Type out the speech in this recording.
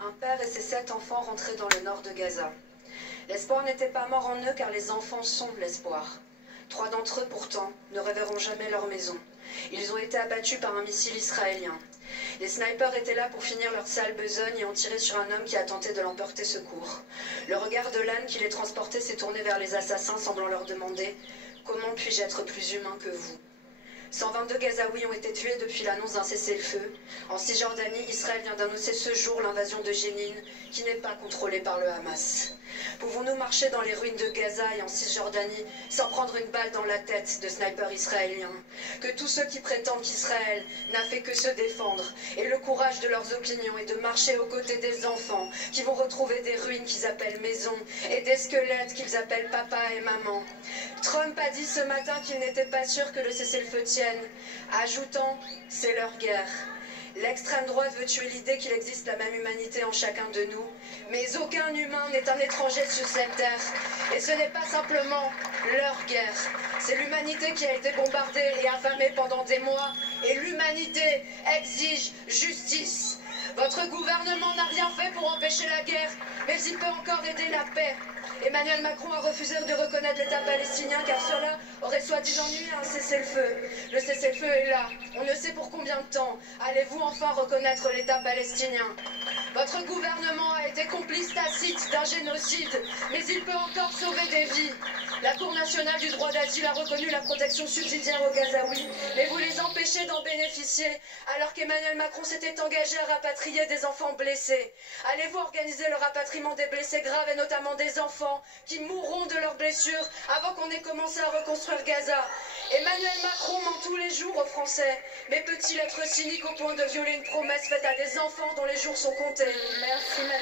Un père et ses 7 enfants rentraient dans le nord de Gaza. L'espoir n'était pas mort en eux car les enfants sont l'espoir. 3 d'entre eux pourtant ne reverront jamais leur maison. Ils ont été abattus par un missile israélien. Les snipers étaient là pour finir leur sale besogne et ont tiré sur un homme qui a tenté de l'emporter secours. Le regard de l'âne qui les transportait s'est tourné vers les assassins semblant leur demander « Comment puis-je être plus humain que vous ?» 122 Gazaouis ont été tués depuis l'annonce d'un cessez-le-feu. En Cisjordanie, Israël vient d'annoncer ce jour l'invasion de Jénine, qui n'est pas contrôlée par le Hamas. Pouvons-nous marcher dans les ruines de Gaza et en Cisjordanie sans prendre une balle dans la tête de snipers israéliens? Que tous ceux qui prétendent qu'Israël n'a fait que se défendre aient le courage de leurs opinions et de marcher aux côtés des enfants qui vont retrouver des ruines qu'ils appellent maisons et des squelettes qu'ils appellent papa et maman. Trump a dit ce matin qu'il n'était pas sûr que le cessez-le-feu tienne, ajoutant « c'est leur guerre ». L'extrême droite veut tuer l'idée qu'il existe la même humanité en chacun de nous, mais aucun humain n'est un étranger sur cette terre. Et ce n'est pas simplement leur guerre, c'est l'humanité qui a été bombardée et affamée pendant des mois, et l'humanité exige justice. Votre gouvernement n'a rien fait pour empêcher la guerre, mais il peut encore aider la paix. Emmanuel Macron a refusé de reconnaître l'État palestinien car cela aurait soi-disant nui à un cessez-le-feu. Le cessez-le-feu est là. On ne sait pour combien de temps. Allez-vous enfin reconnaître l'État palestinien? Votre gouvernement a été complice tacite d'un génocide, mais il peut encore sauver des vies. La Cour nationale du droit d'asile a reconnu la protection subsidiaire aux Gazaouis, mais vous les empêchez d'en bénéficier, alors qu'Emmanuel Macron s'était engagé à rapatrier des enfants blessés. Allez-vous organiser le rapatriement des blessés graves et notamment des enfants qui mourront de leurs blessures avant qu'on ait commencé à reconstruire Gaza? Emmanuel Macron ment tous les jours aux Français, mais peut-il être cynique au point de violer une promesse faite à des enfants dont les jours sont comptés? Merci, madame.